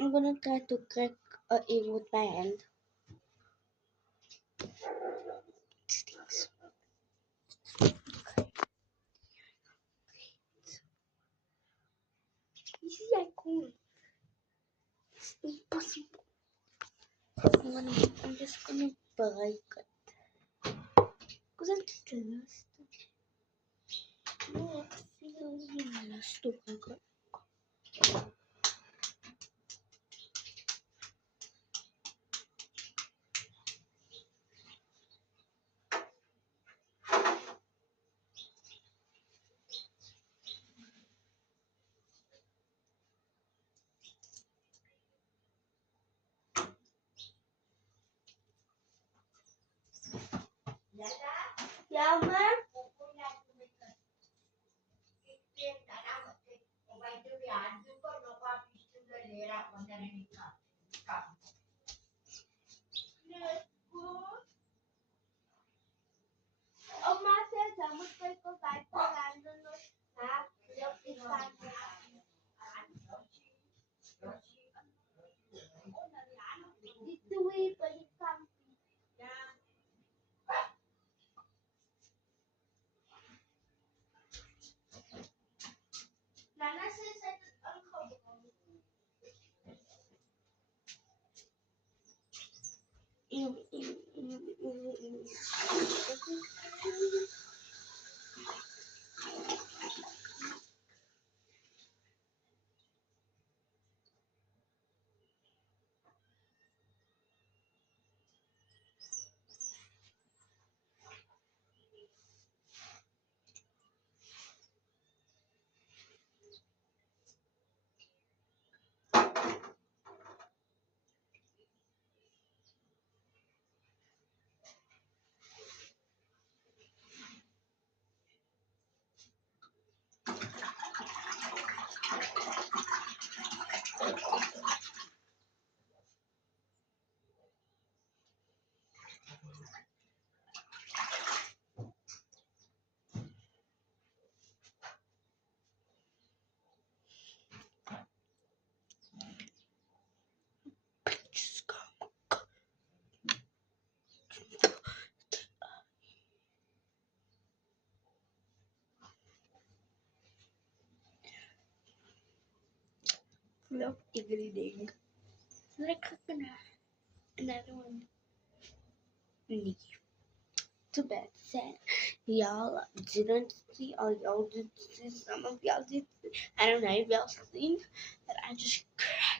I'm gonna try to crack a egg with my hand. It stinks. This is like cool. It's impossible. I'm just gonna break it. Because I'm just lost. No, it feels lost to break it. Yeah, man. Oma said Jamut ko kahit pa random no ha. Yung isan. Dito way balik kami. Nana says that ang full of ingredients. Like another one. Leave. Too bad. Sad. Y'all didn't see, or y'all did see, some of y'all did see. I don't know if y'all seen, but I just cried.